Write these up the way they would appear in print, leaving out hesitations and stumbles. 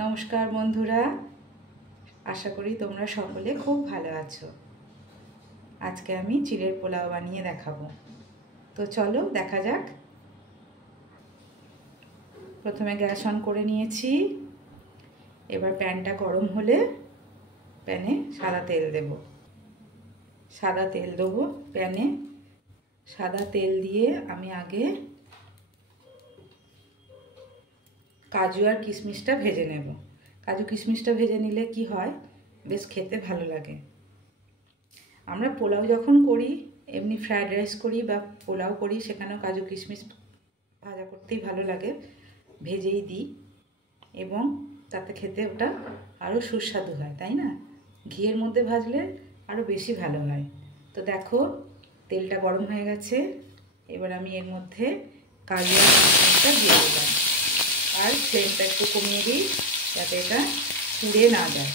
নমস্কার বন্ধুরা, আশা করি তোমরা সকলে খুব ভালো আছো। আজকে আমি চিড়ের পোলাও বানিয়ে দেখাবো। তো চলো দেখা যাক। প্রথমে গ্যাস অন করে নিয়েছি। এবার প্যানটা গরম হলে প্যানে সাদা তেল দেব। প্যানে সাদা তেল দিয়ে আমি আগে কাজু আর কিশমিশটা ভেজে নেব। কাজু কিশমিশটা ভেজে নিলে কি হয়, বেশ খেতে ভালো লাগে। আমরা পোলাও যখন করি, এমনি ফ্রায়েড রাইস করি বা পোলাও করি, সেখানেও কাজু কিশমিশ ভাজা করতেই ভালো লাগে, ভেজেই দিই এবং তাতে খেতে ওটা আরও সুস্বাদু হয়, তাই না? ঘিয়ের মধ্যে ভাজলে আরও বেশি ভালো হয়। তো দেখো, তেলটা গরম হয়ে গেছে। এবার আমি এর মধ্যে কাজু আর কিশমিশটা দিয়ে দিলাম, আর ফ্লেমটা একটু কমিয়ে দিই যাতে এটা পুড়ে না যায়।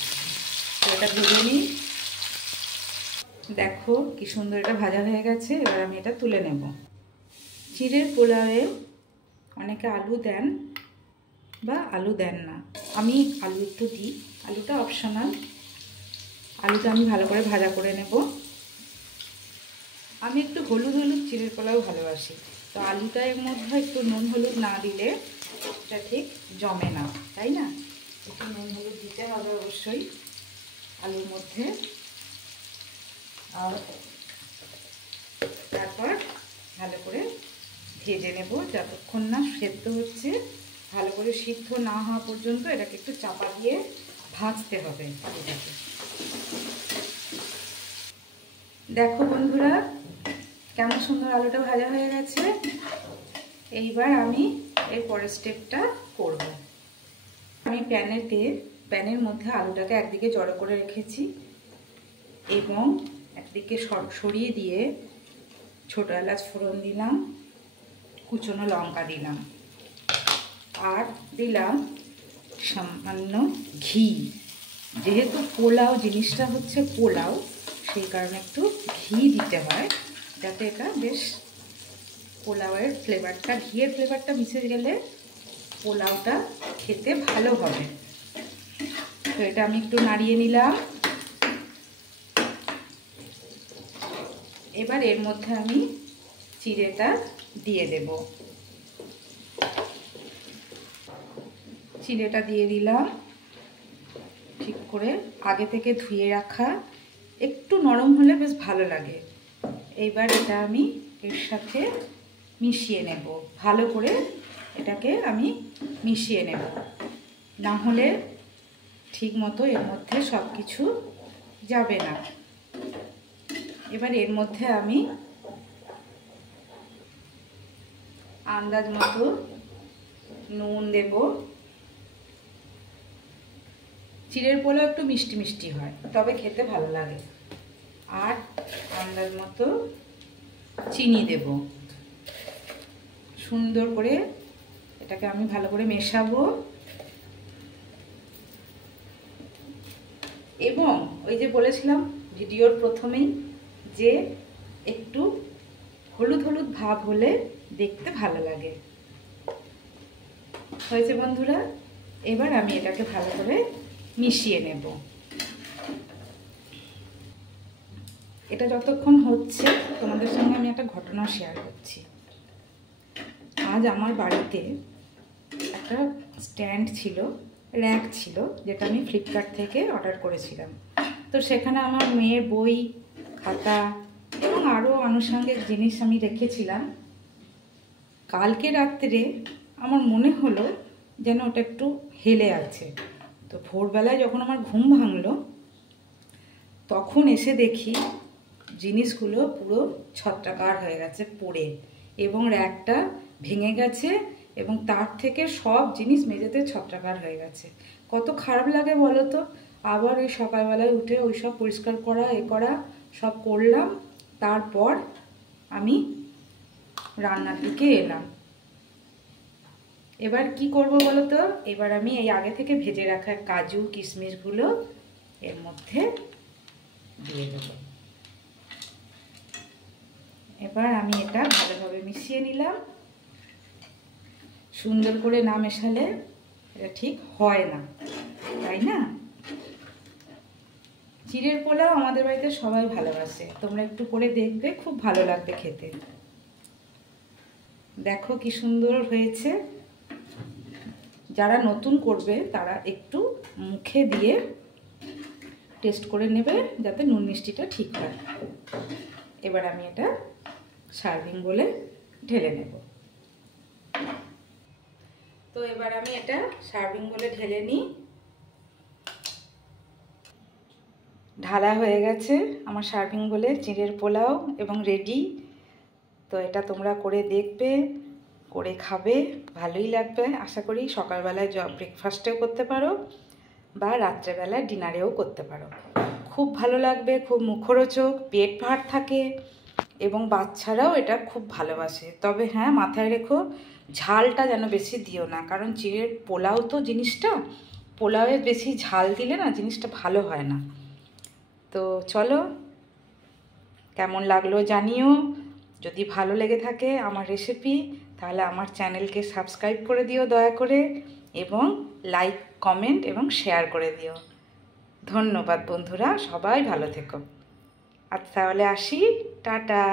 তো এটা ভেজে নিই। দেখো কি সুন্দর এটা ভাজা হয়ে গেছে। এবার আমি এটা তুলে নেব। চিড়ের পোলাওয়ে অনেকে আলু দেন বা আলু দেন না, আমি আলু একটু দিই। আলুটা অপশনাল। আলুটা আমি ভালো করে ভাজা করে নেব। আমি একটু হলুদ হলুদ চিড়ের পোলাও ভালোবাসি, তো আলুটা এর মধ্যে একটু নুন হলুদ না দিলে এটা ঠিক জমে না, তাই না? একটু নুন হলুদ দিতে হবে অবশ্যই আলুর মধ্যে। আর তারপর ভালো করে ভেজে নেব যতক্ষণ না সেদ্ধ হচ্ছে। ভালো করে সিদ্ধ না হওয়া পর্যন্ত এটাকে একটু চাপা দিয়ে ভাজতে হবে আলুটাকে। দেখো বন্ধুরা, কেমন সুন্দর আলুটা ভাজা হয়ে গেছে। এইবার আমি এর পরের স্টেপটা করব। আমি প্যানের মধ্যে আলুটাকে একদিকে জড়ো করে রেখেছি এবং একদিকে সরিয়ে দিয়ে ছোটো এলাচ ফোড়ন দিলাম, কুচনো লঙ্কা দিলাম, আর দিলাম সামান্য ঘি। যেহেতু পোলাও জিনিসটা হচ্ছে পোলাও, সেই কারণে একটু ঘি দিতে হয় যাতে এটা বেশ পোলাওয়ের ফ্লেভারটা, ঘিয়ের ফ্লেভারটা মিশে গেলে পোলাওটা খেতে ভালো হবে। তো এটা আমি একটু নাড়িয়ে নিলাম। এবার এর মধ্যে আমি চিড়েটা দিয়ে দেব। চিড়েটা দিয়ে দিলাম ঠিক করে, আগে থেকে ধুয়ে রাখা। একটু নরম হলে বেশ ভালো লাগে। এইবার এটা আমি এর সাথে মিশিয়ে নেব। ভালো করে এটাকে আমি মিশিয়ে নেব, না হলে ঠিক মতো এর মধ্যে সব কিছু যাবে না। এবার এর মধ্যে আমি আন্দাজ মতো নুন দেব। চিড়ের পোলাও একটু মিষ্টি মিষ্টি হয়, তবে খেতে ভালো লাগে। আর আন্দাজ মতো চিনি দেব। সুন্দর করে এটাকে আমি ভালো করে মেশাবো এবং ওই যে বলেছিলাম ভিডিওর প্রথমেই যে একটু হলুদ হলুদ ভাব হলে দেখতে ভালো লাগে। হয়েছে বন্ধুরা। এবার আমি এটাকে ভালো করে মিশিয়ে নেব। এটা যতক্ষণ হচ্ছে তোমাদের সঙ্গে আমি একটা ঘটনা শেয়ার করছি। আজ আমার বাড়িতে একটা স্ট্যান্ড ছিল, র্যাক ছিল, যেটা আমি ফ্লিপকার্ট থেকে অর্ডার করেছিলাম। তো সেখানে আমার মেয়ের বই, খাতা এবং আরও আনুষঙ্গিক জিনিস আমি রেখেছিলাম। কালকে রাত্রে আমার মনে হলো যেন ওটা একটু হেলে আছে। তো ভোরবেলায় যখন আমার ঘুম ভাঙলো, তখন এসে দেখি জিনিসগুলো পুরো ছত্রাকার হয়ে গেছে পড়ে, এবং র্যাকটা ভেঙে গেছে এবং তার থেকে সব জিনিস মেঝেতে ছত্রাকার হয়ে গেছে। কত খারাপ লাগে বলো তো। আবার ওই সকালবেলায় উঠে ওই সব পরিষ্কার করা করা সব করলাম। তারপর আমি রান্নার দিকে এলাম। এবার কি করব বলো তো। এবার আমি এই আগে থেকে ভেজে রাখা কাজু কিশমিশগুলো এর মধ্যে দিয়ে দেব। এবার আমি এটা ভালোভাবে মিশিয়ে নিলাম। সুন্দর করে না মেশালে এটা ঠিক হয় না, তাই না? চিড়ের পোলাও আমাদের বাড়িতে সবাই ভালোবাসে, তোমরা একটু করে দেখবে, খুব ভালো লাগবে খেতে। দেখো কি সুন্দর হয়েছে। যারা নতুন করবে তারা একটু মুখে দিয়ে টেস্ট করে নেবে যাতে নুন মিষ্টিটা ঠিক হয়। এবার আমি এটা সার্ভিং বলে ঢেলে নেব। তো এবার আমি এটা সার্ভিং বলে ঢেলে নিই। ঢালা হয়ে গেছে আমার সার্ভিং বলে চিড়ের পোলাও এবং রেডি। তো এটা তোমরা করে দেখবে, করে খাবে, ভালোই লাগবে আশা করি। সকালবেলায় ব্রেকফাস্টেও করতে পারো বা রাত্রেবেলায় ডিনারেও করতে পারো, খুব ভালো লাগবে, খুব মুখরোচক, পেট ভার থাকে এবং বাচ্চারাও এটা খুব ভালোবাসে। তবে হ্যাঁ, মাথায় রেখো ঝালটা যেন বেশি দিও না, কারণ চিড়ের পোলাও তো জিনিসটা, পোলাওয়ে বেশি ঝাল দিলে না জিনিসটা ভালো হয় না। তো চলো, কেমন লাগলো জানিও। যদি ভালো লেগে থাকে আমার রেসিপি, তাহলে আমার চ্যানেলকে সাবস্ক্রাইব করে দিও দয়া করে, এবং লাইক, কমেন্ট এবং শেয়ার করে দিও। ধন্যবাদ বন্ধুরা, সবাই ভালো থেকো। আজ তাহলে আসি, টাটা।